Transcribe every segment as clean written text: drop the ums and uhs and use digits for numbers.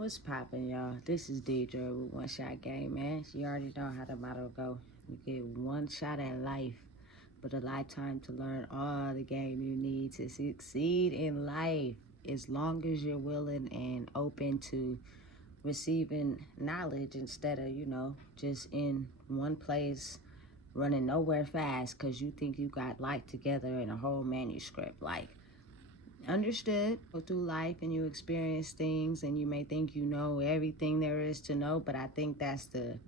What's poppin', y'all? This is Deidre with One Shot Game, man. You already know how the motto go. You get one shot at life, but a lifetime to learn all the game you need to succeed in life. As long as you're willing and open to receiving knowledge instead of, just in one place running nowhere fast because you think you got life together in a whole manuscript. Like, understood, go through life and you experience things and you may think you know everything there is to know, but I think that's the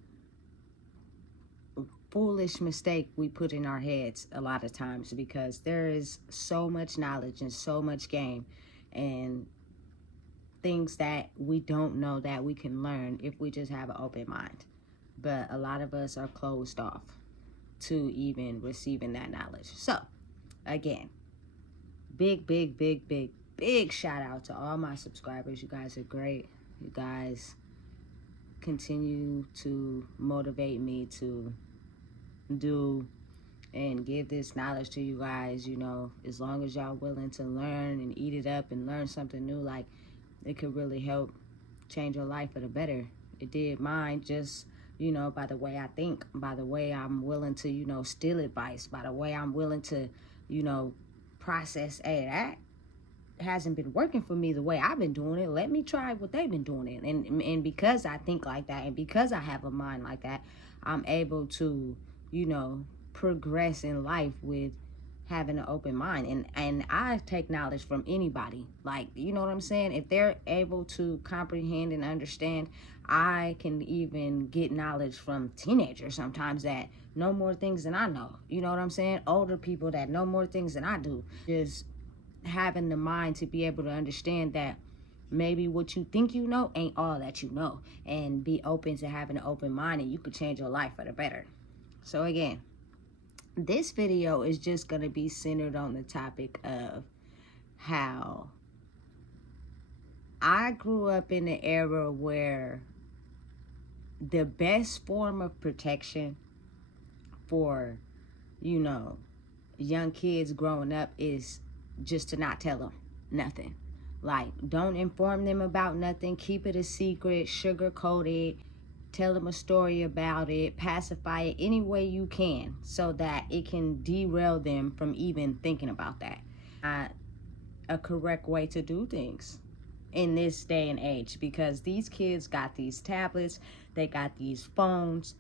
foolish mistake we put in our heads a lot of times, because there is so much knowledge and so much game and things that we don't know that we can learn if we just have an open mind. But a lot of us are closed off to even receiving that knowledge. So again, big shout out to all my subscribers. You guys are great. You guys continue to motivate me to do and give this knowledge to you guys. As long as y'all willing to learn and eat it up and learn something new, like, it could really help change your life for the better. It did mine, just by the way I think, by the way I'm willing to steal advice, by the way I'm willing to process. Hey, that hasn't been working for me the way I've been doing it. Let me try what they've been doing it. And because I think like that, and because I have a mind like that, I'm able to progress in life with having an open mind. And I take knowledge from anybody. Like, you know what I'm saying? If they're able to comprehend and understand, I can even get knowledge from teenagers sometimes that know more things than I know. You know what I'm saying? Older people that know more things than I do. Just having the mind to be able to understand that maybe what you think you know ain't all that you know, and be open to having an open mind, and you could change your life for the better. So again, this video is just going to be centered on the topic of how I grew up in an era where the best form of protection for, young kids growing up is just to not tell them nothing. Like, don't inform them about nothing. Keep it a secret, sugarcoat it, tell them a story about it, pacify it any way you can so that it can derail them from even thinking about that. A correct way to do things in this day and age, because these kids got these tablets, they got these phones,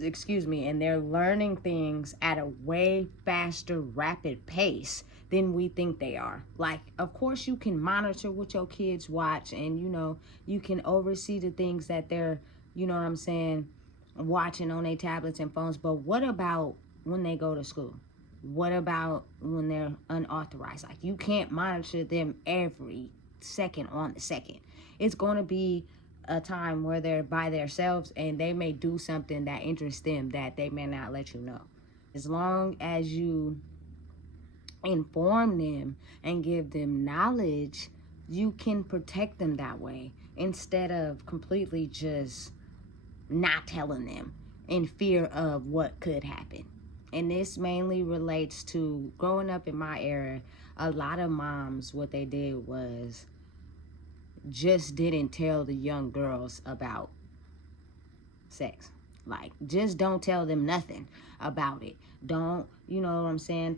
and they're learning things at a way faster, rapid pace than we think they are. Like, of course you can monitor what your kids watch, and you can oversee the things that they're watching on their tablets and phones. But what about when they go to school? What about when they're unauthorized? Like, you can't monitor them every second on the second. It's going to be a time where they're by themselves and they may do something that interests them that they may not let you know. As long as you inform them and give them knowledge, you can protect them that way, instead of completely just not telling them in fear of what could happen. And this mainly relates to growing up in my era. A lot of moms, what they did was just didn't tell the young girls about sex. Like, just don't tell them nothing about it. Don't,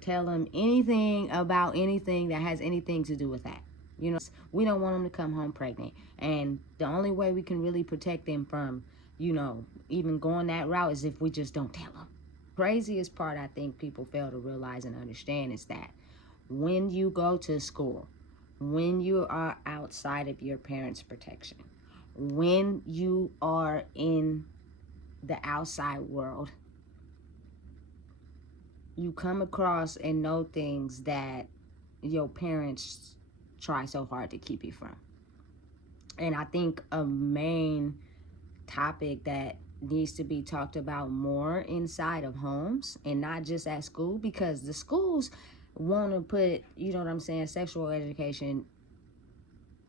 tell them anything about anything that has anything to do with that. We don't want them to come home pregnant. And the only way we can really protect them from, even going that route is if we just don't tell them. Craziest part I think people fail to realize and understand is that when you go to school, when you are outside of your parents' protection, when you are in the outside world, you come across and know things that your parents try so hard to keep you from. And I think a main topic that needs to be talked about more inside of homes and not just at school, because the schools want to put, sexual education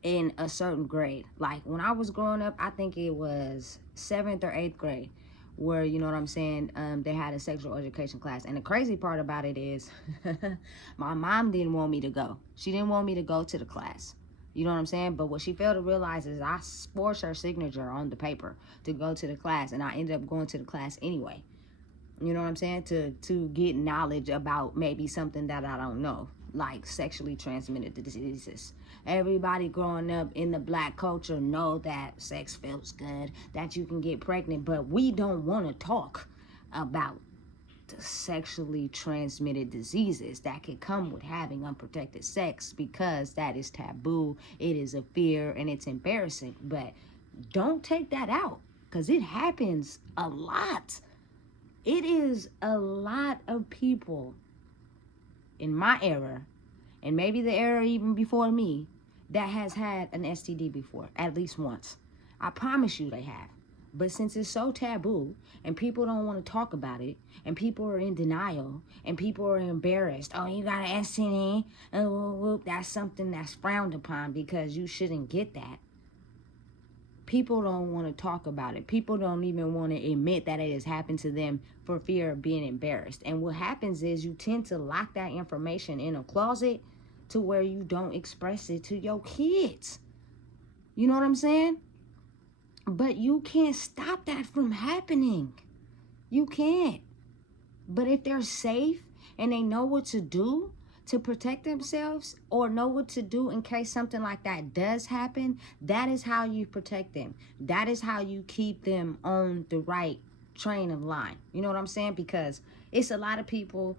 in a certain grade. Like, when I was growing up, I think it was 7th or 8th grade where, they had a sexual education class. And the crazy part about it is my mom didn't want me to go. She didn't want me to go to the class. You know what I'm saying? But what she failed to realize is I forced her signature on the paper to go to the class, and I ended up going to the class anyway. You know what I'm saying? To get knowledge about maybe something that I don't know, like sexually transmitted diseases. Everybody growing up in the black culture know that sex feels good, that you can get pregnant, but we don't want to talk about the sexually transmitted diseases that can come with having unprotected sex, because that is taboo, it is a fear, and it's embarrassing. But don't take that out, because it happens a lot. It is a lot of people in my era, and maybe the era even before me, that has had an STD before, at least once. I promise you they have. But since it's so taboo, and people don't want to talk about it, and people are in denial, and people are embarrassed, oh, you got an STD, that's something that's frowned upon because you shouldn't get that. People don't want to talk about it. People don't even want to admit that it has happened to them for fear of being embarrassed. And what happens is you tend to lock that information in a closet to where you don't express it to your kids. You know what I'm saying? But you can't stop that from happening. You can't. But if they're safe and they know what to do to protect themselves, or know what to do in case something like that does happen, that is how you protect them. That is how you keep them on the right train of line. You know what I'm saying? Because it's a lot of people,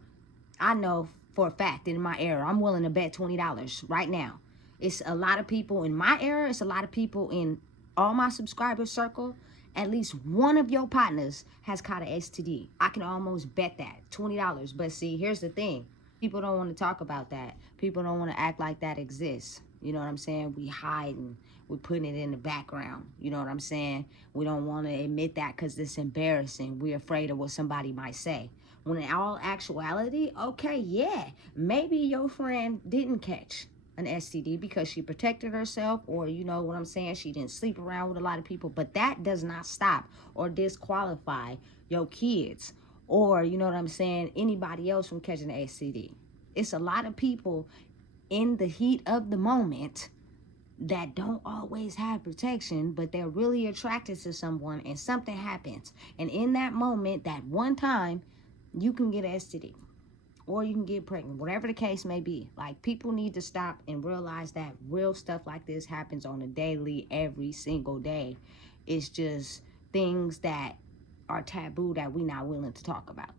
I know for a fact, in my era, I'm willing to bet $20 right now. It's a lot of people in my era, it's a lot of people in all my subscriber circle. At least one of your partners has caught an STD. I can almost bet that, $20. But see, here's the thing. People don't want to talk about that. People don't want to act like that exists. You know what I'm saying? We hiding. We're putting it in the background. You know what I'm saying? We don't want to admit that because it's embarrassing. We're afraid of what somebody might say. When in all actuality, okay, yeah, maybe your friend didn't catch an STD because she protected herself, or you know what I'm saying, she didn't sleep around with a lot of people. But that does not stop or disqualify your kids, or you know what I'm saying, anybody else from catching an STD. It's a lot of people in the heat of the moment that don't always have protection, but they're really attracted to someone and something happens. And in that moment, that one time, you can get an STD or you can get pregnant, whatever the case may be. Like, people need to stop and realize that real stuff like this happens on a daily, every single day. It's just things that are taboo that we're not willing to talk about.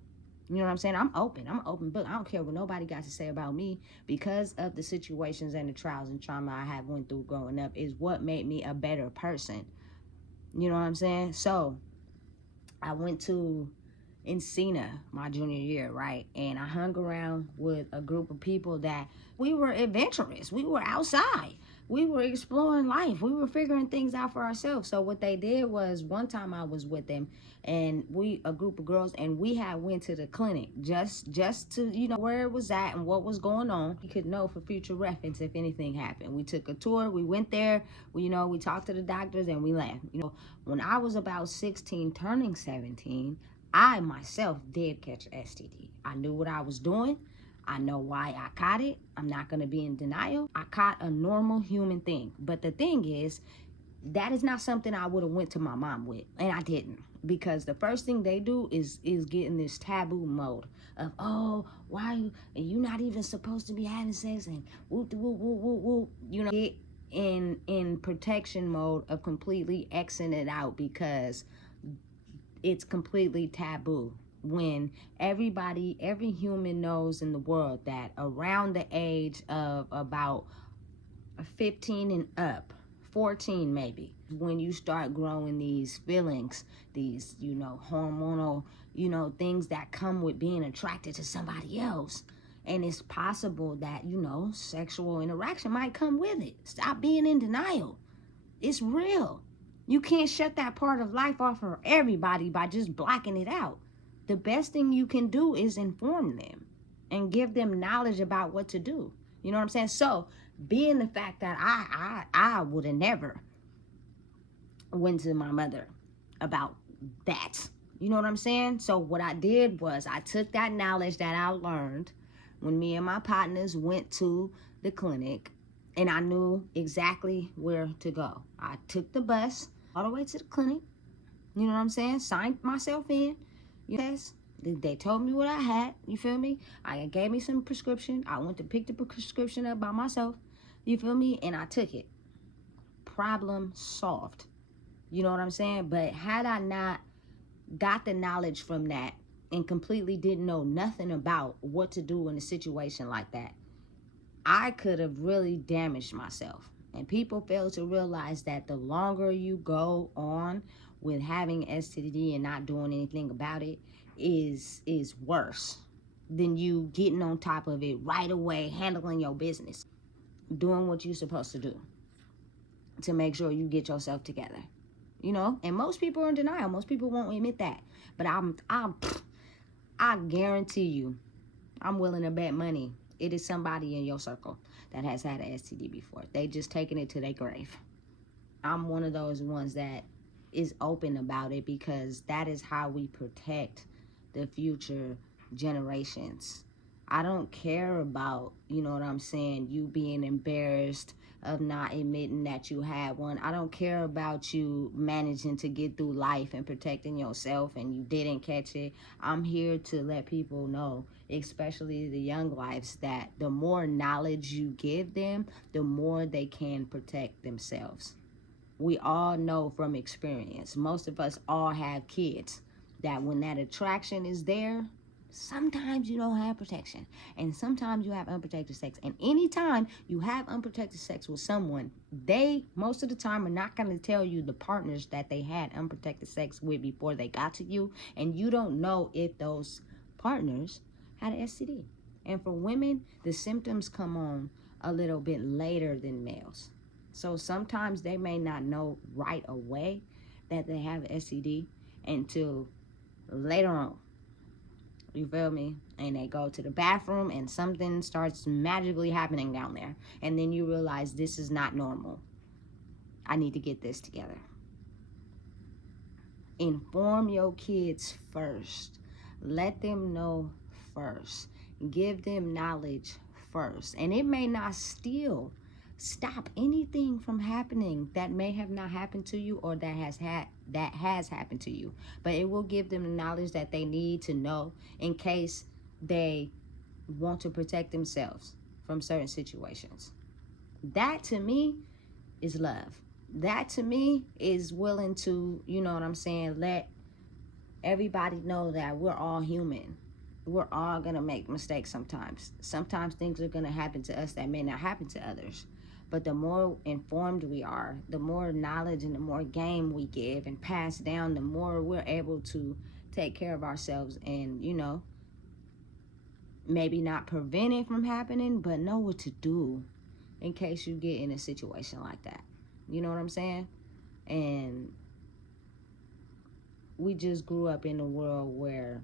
You know what I'm saying? I'm open book. I don't care what nobody got to say about me, because of the situations and the trials and trauma I have went through growing up is what made me a better person. You know what I'm saying? So I went to Encina my junior year, right? And I hung around with a group of people that we were adventurous. We were outside. We were exploring life. We were figuring things out for ourselves. So what they did was, one time I was with them, and a group of girls, and we had went to the clinic just to, you know, where it was at and what was going on. You could know for future reference if anything happened. We took a tour. We went there. We talked to the doctors, and we left. When I was about 16, turning 17, I myself did catch an STD. I knew what I was doing. I know why I caught it. I'm not going to be in denial. I caught a normal human thing. But the thing is, that is not something I would have went to my mom with. And I didn't. Because the first thing they do is get in this taboo mode of, oh, why you not even supposed to be having sex, and whoop, whoop, whoop, whoop, whoop. Get in protection mode of completely Xing it out, because it's completely taboo. When every human knows in the world that around the age of about 15 and up, 14 maybe, when you start growing these feelings, these, hormonal, things that come with being attracted to somebody else. And it's possible that, sexual interaction might come with it. Stop being in denial. It's real. You can't shut that part of life off for everybody by just blacking it out. The best thing you can do is inform them and give them knowledge about what to do. You know what I'm saying? So, being the fact that I would have never went to my mother about that. You know what I'm saying? So what I did was I took that knowledge that I learned when me and my partners went to the clinic, And I knew exactly where to go. I took the bus all the way to the clinic. You know what I'm saying? Signed myself in. Yes. They told me what I had. You feel me? I gave me some prescription. I went to pick the prescription up by myself. You feel me? And I took it. Problem solved. You know what I'm saying? But had I not got the knowledge from that and completely didn't know nothing about what to do in a situation like that, I could have really damaged myself. And people fail to realize that the longer you go on with having STD and not doing anything about it is worse than you getting on top of it right away, handling your business, doing what you're supposed to do to make sure you get yourself together. You know, and most people are in denial. Most people won't admit that. But I guarantee you, I'm willing to bet money it is somebody in your circle that has had an STD before. They just taking it to their grave. I'm one of those ones that is open about it because that is how we protect the future generations. I don't care about, you know what I'm saying, you being embarrassed of not admitting that you had one. I don't care about you managing to get through life and protecting yourself and you didn't catch it. I'm here to let people know, especially the young lives, that the more knowledge you give them, the more they can protect themselves. We all know from experience, most of us all have kids, that when that attraction is there, sometimes you don't have protection and sometimes you have unprotected sex. And anytime you have unprotected sex with someone, they most of the time are not going to tell you the partners that they had unprotected sex with before they got to you, and you don't know if those partners had an STD. And for women, the symptoms come on a little bit later than males. So sometimes they may not know right away that they have an STD until later on. You feel me? And they go to the bathroom and something starts magically happening down there. And then you realize this is not normal. I need to get this together. Inform your kids first. Let them know first. Give them knowledge first. And it may not still stop anything from happening that may have not happened to you or that has happened to you, but it will give them the knowledge that they need to know in case they want to protect themselves from certain situations. That to me is love. That to me is willing to, you know what I'm saying, let everybody know that we're all human. We're all gonna make mistakes sometimes. Sometimes things are gonna happen to us that may not happen to others. But the more informed we are, the more knowledge and the more game we give and pass down, the more we're able to take care of ourselves and, you know, maybe not prevent it from happening, but know what to do in case you get in a situation like that. You know what I'm saying? And we just grew up in a world where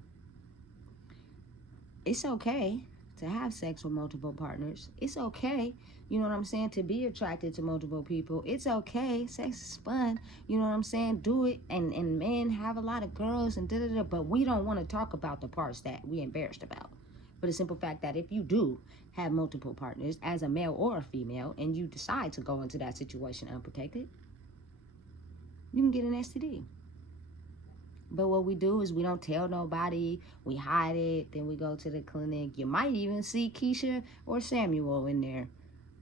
it's okay to have sex with multiple partners. It's okay, you know what I'm saying, to be attracted to multiple people. It's okay. Sex is fun. You know what I'm saying? Do it. And men have a lot of girls and da-da-da, but we don't want to talk about the parts that we embarrassed about. For the simple fact that if you do have multiple partners as a male or a female and you decide to go into that situation unprotected, you can get an STD. But what we do is we don't tell nobody, we hide it, then we go to the clinic. You might even see Keisha or Samuel in there,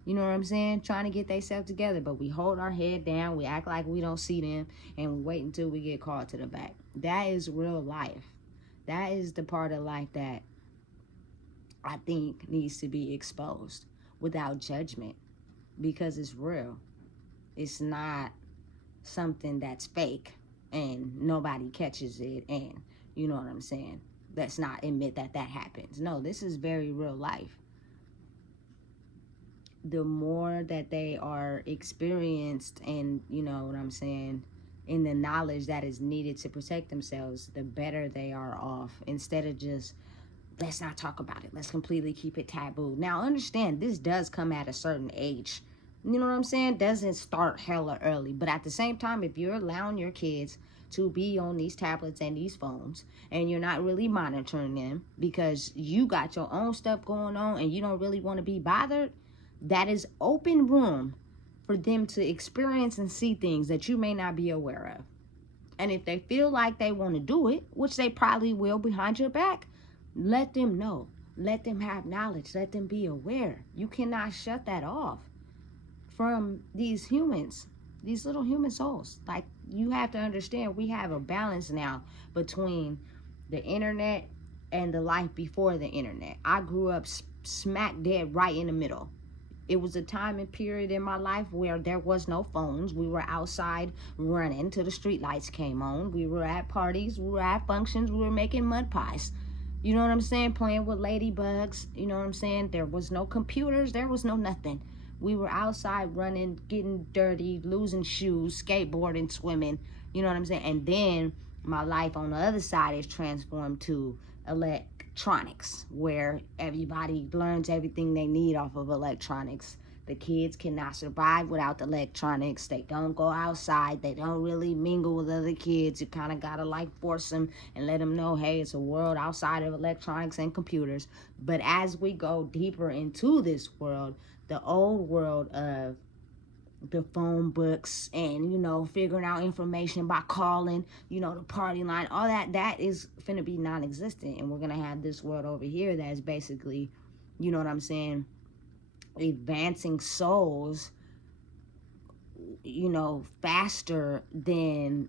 you know what I'm saying, trying to get themselves together. But we hold our head down, we act like we don't see them, and we wait until we get called to the back. That is real life. That is the part of life that I think needs to be exposed without judgment, because it's real. It's not something that's fake and nobody catches it, and you know what I'm saying, let's not admit that that happens. No, this is very real life. The more that they are experienced and, you know what I'm saying, in the knowledge that is needed to protect themselves, the better they are off, instead of just, let's not talk about it, let's completely keep it taboo. Now understand, this does come at a certain age. You know what I'm saying? Doesn't start hella early. But at the same time, if you're allowing your kids to be on these tablets and these phones and you're not really monitoring them because you got your own stuff going on and you don't really want to be bothered, That is open room for them to experience and see things that you may not be aware of. And if they feel like they want to do it, which they probably will behind your back, let them know. Let them have knowledge. Let them be aware. You cannot shut that off from these humans, these little human souls. Like, you have to understand, we have a balance now between the internet and the life before the internet. I grew up smack dead right in the middle. It was a time and period in my life where there was no phones. We were outside running till the street lights came on. We were at parties, we were at functions, we were making mud pies. You know what I'm saying? Playing with ladybugs. You know what I'm saying? There was no computers, there was no nothing. We were outside running, getting dirty, losing shoes, skateboarding, swimming. You know what I'm saying? And then my life on the other side is transformed to electronics, where everybody learns everything they need off of electronics. The kids cannot survive without the electronics. They don't go outside. They don't really mingle with other kids. You kind of got to like force them and let them know, hey, it's a world outside of electronics and computers. But as we go deeper into this world, the old world of the phone books and, you know, figuring out information by calling, you know, the party line, all that is finna be non-existent. And we're gonna have this world over here that is basically, you know what I'm saying, advancing souls, you know, faster than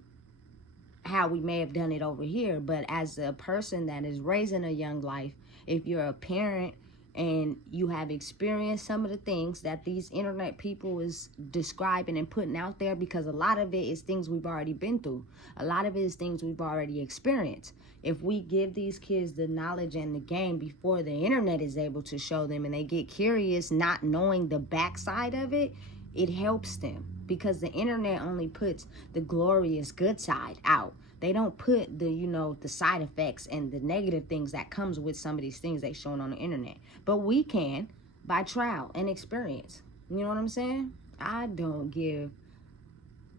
how we may have done it over here. But as a person that is raising a young life, if you're a parent and you have experienced some of the things that these internet people is describing and putting out there, because a lot of it is things we've already been through. A lot of it is things we've already experienced. If we give these kids the knowledge and the game before the internet is able to show them, and they get curious not knowing the backside of it, it helps them, because the internet only puts the glorious good side out. They don't put the, you know, the side effects and the negative things that comes with some of these things they showing on the internet. But we can, by trial and experience. You know what I'm saying? I don't give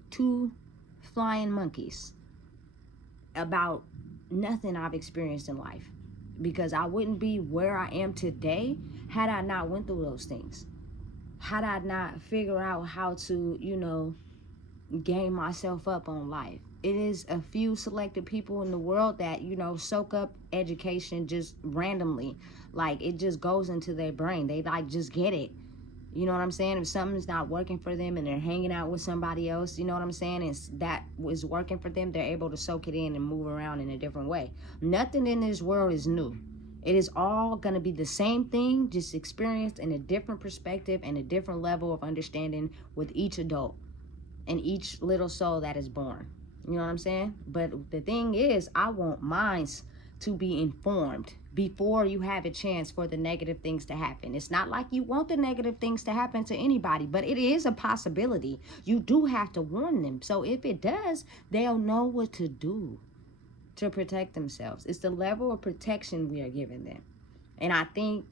two flying monkeys about nothing I've experienced in life, because I wouldn't be where I am today had I not went through those things. Had I not figure out how to, you know, gain myself up on life. It is a few selected people in the world that, you know, soak up education just randomly. Like, it just goes into their brain. They like just get it. You know what I'm saying? If something's not working for them and they're hanging out with somebody else, you know what I'm saying, and that was working for them, they're able to soak it in and move around in a different way. Nothing in this world is new. It is all going to be the same thing, just experienced in a different perspective and a different level of understanding with each adult and each little soul that is born. You know what I'm saying? But the thing is, I want minds to be informed before you have a chance for the negative things to happen. It's not like you want the negative things to happen to anybody, but it is a possibility. You do have to warn them. So if it does, they'll know what to do to protect themselves. It's the level of protection we are giving them. And I think,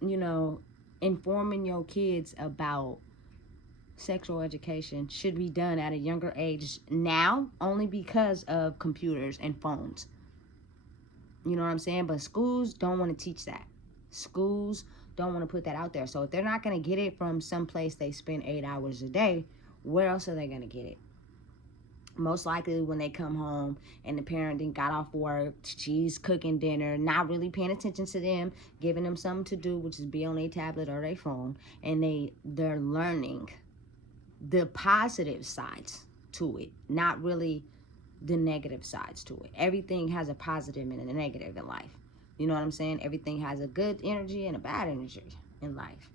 you know, informing your kids about sexual education should be done at a younger age now, only because of computers and phones. You know what I'm saying? But schools don't want to teach that. Schools don't want to put that out there. So if they're not going to get it from someplace they spend 8 hours a day, where else are they going to get it? Most likely when they come home and the parent then got off work, she's cooking dinner, not really paying attention to them, giving them something to do, which is be on their tablet or their phone, and they're learning the positive sides to it, not really the negative sides to it. Everything has a positive and a negative in life. You know what I'm saying? Everything has a good energy and a bad energy in life.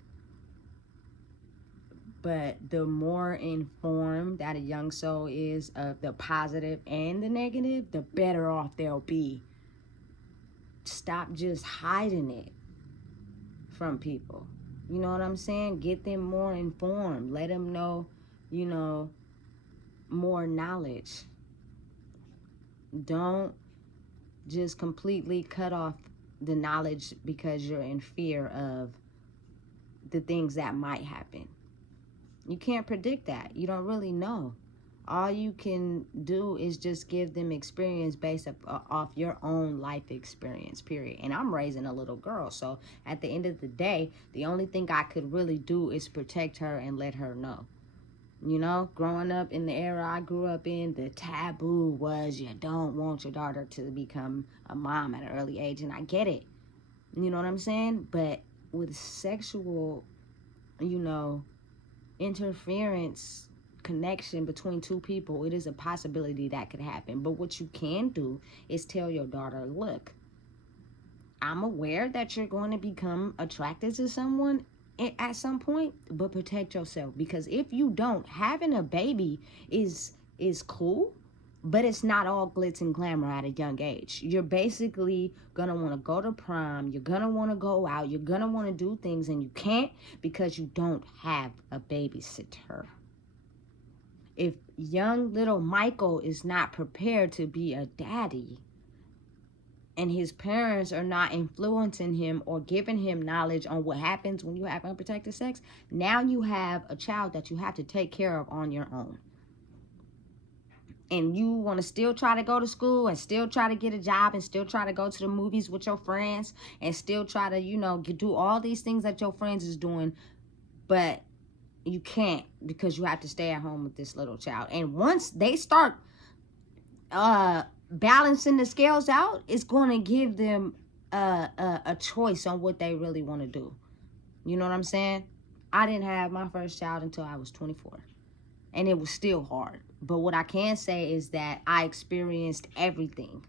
But the more informed that a young soul is of the positive and the negative, the better off they'll be. Stop just hiding it from people. You know what I'm saying? Get them more informed. Let them know, you know, more knowledge. Don't just completely cut off the knowledge because you're in fear of the things that might happen. You can't predict that. You don't really know. All you can do is just give them experience based off your own life experience, period. And I'm raising a little girl, so at the end of the day, the only thing I could really do is protect her and let her know. You know, growing up in the era I grew up in, the taboo was you don't want your daughter to become a mom at an early age, and I get it. You know what I'm saying? But with sexual, you know, interference, connection between two people, it is a possibility that could happen. But what you can do is tell your daughter, look, I'm aware that you're going to become attracted to someone at some point, but protect yourself, because if you don't, having a baby is cool, but it's not all glitz and glamour at a young age. You're basically gonna want to go to prom, you're gonna want to go out, you're gonna want to do things, and you can't because you don't have a babysitter. If young little Michael is not prepared to be a daddy, and his parents are not influencing him or giving him knowledge on what happens when you have unprotected sex, now you have a child that you have to take care of on your own. And you want to still try to go to school and still try to get a job and still try to go to the movies with your friends and still try to, you know, do all these things that your friends is doing, but you can't because you have to stay at home with this little child. And once they start balancing the scales out, it's going to give them a choice on what they really want to do. You know what I'm saying? I didn't have my first child until I was 24, and it was still hard. But what I can say is that I experienced everything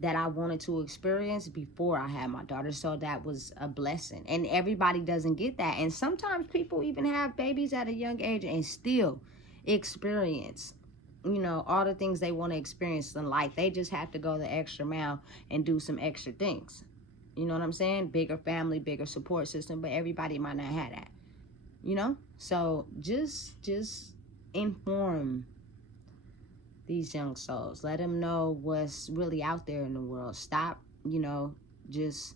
that I wanted to experience before I had my daughter, so that was a blessing. And everybody doesn't get that, and sometimes people even have babies at a young age and still experience, you know, all the things they want to experience in life. They just have to go the extra mile and do some extra things. You know what I'm saying? Bigger family, bigger support system, but everybody might not have that. You know? So just inform these young souls. Let them know what's really out there in the world. Stop, you know, just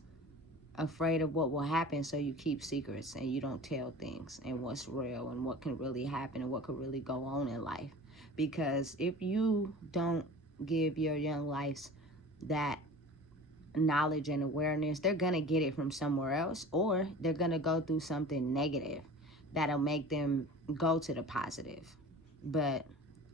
afraid of what will happen, so you keep secrets and you don't tell things and what's real and what can really happen and what could really go on in life. Because if you don't give your young lives that knowledge and awareness, they're going to get it from somewhere else, or they're going to go through something negative that'll make them go to the positive. But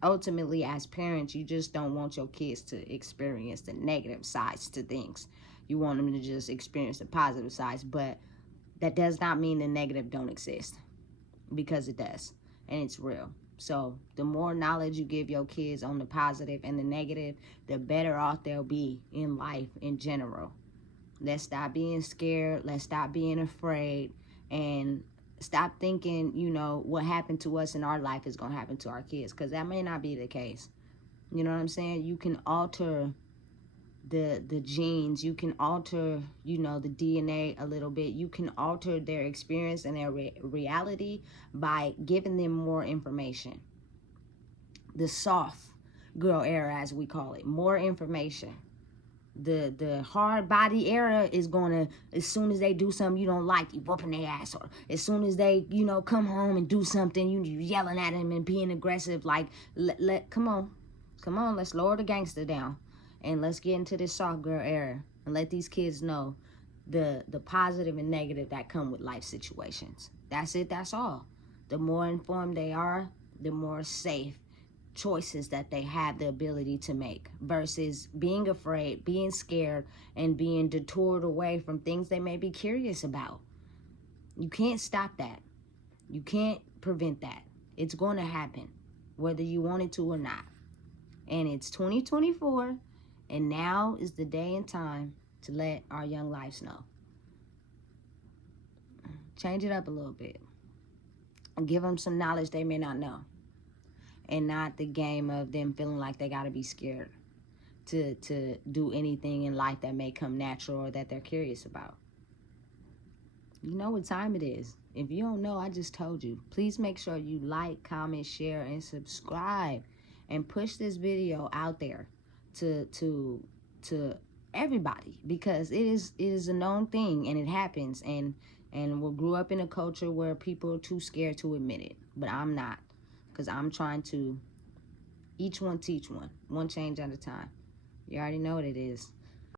ultimately, as parents, you just don't want your kids to experience the negative sides to things. You want them to just experience the positive sides, but that does not mean the negative don't exist, because it does, and it's real. So the more knowledge you give your kids on the positive and the negative, the better off they'll be in life in general. Let's stop being scared. Let's stop being afraid, and stop thinking, you know, what happened to us in our life is going to happen to our kids, because that may not be the case. You know what I'm saying? You can alter the genes, you can alter, you know, the DNA a little bit. You can alter their experience and their reality by giving them more information. The soft girl era, as we call it, more information. The hard body era is gonna, as soon as they do something you don't like, you whooping their ass, or as soon as they, you know, come home and do something, you yelling at them and being aggressive. Like, come on, let's lower the gangster down. And let's get into this soft girl era and let these kids know the positive and negative that come with life situations. That's it. That's all. The more informed they are, the more safe choices that they have the ability to make, versus being afraid, being scared, and being detoured away from things they may be curious about. You can't stop that. You can't prevent that. It's going to happen, whether you want it to or not. And it's 2024. And now is the day and time to let our young lives know. Change it up a little bit. And give them some knowledge they may not know. And not the game of them feeling like they got to be scared to do anything in life that may come natural or that they're curious about. You know what time it is. If you don't know, I just told you. Please make sure you like, comment, share, and subscribe. And push this video out there to everybody, because it is a known thing and it happens, and we grew up in a culture where people are too scared to admit it. But I'm not, because I'm trying to Each one teach one. One change at a time. You already know what it is.